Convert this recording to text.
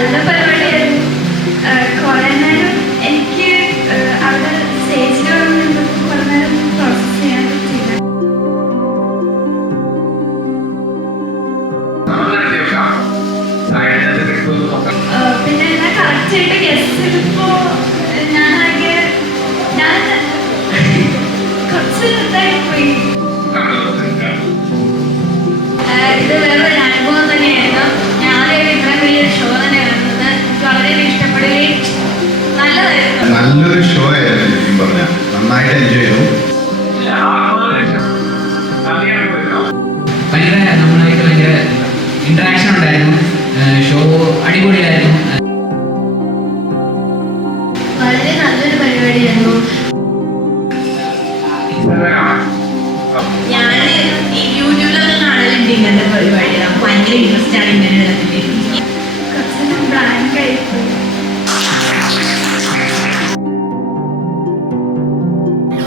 നല്ല പരിപാടിയായിരുന്നു. കുറേ നേരം എനിക്ക് അവിടെ സ്റ്റേജിൽ കുറേ നേരം പ്രോസസ് ചെയ്യാൻ പറ്റിയില്ല. പിന്നെ എല്ലാം കറക്റ്റായിട്ട് ഗസ് ചെയ്തപ്പോൾ ഞാൻ കുറച്ച് ഇതായി പോയി. ഇത് വേറൊരു അനുഭവം തന്നെയായിരുന്നു. ഞാനൊരു ഇത്രയും വലിയൊരു ഷോ തന്നെ കാണുന്നത് എനിക്ക് വളരെ ഇഷ്ടപ്പെടുകയും നല്ലതായിരുന്നു. നല്ലൊരു ഷോ ആയിരുന്നു ശരിക്കും പറഞ്ഞാൽ. നന്നായിട്ട് എൻജോയ് ചെയ്തു. നമ്മളായിട്ട് ഭയങ്കര ഇന്ററാക്ഷൻ ഉണ്ടായിരുന്നു. ഷോ അടിപൊളിയായിരുന്നു. വളരെ നല്ലൊരു പരിപാടിയായിരുന്നു. ഞാൻ യൂട്യൂബിലൊക്കെ കാണലുണ്ട് ഇങ്ങനത്തെ പരിപാടി. നമുക്ക് ഭയങ്കര ഇൻട്രസ്റ്റ് ആണ് ഇങ്ങനെയുള്ളതിൽ.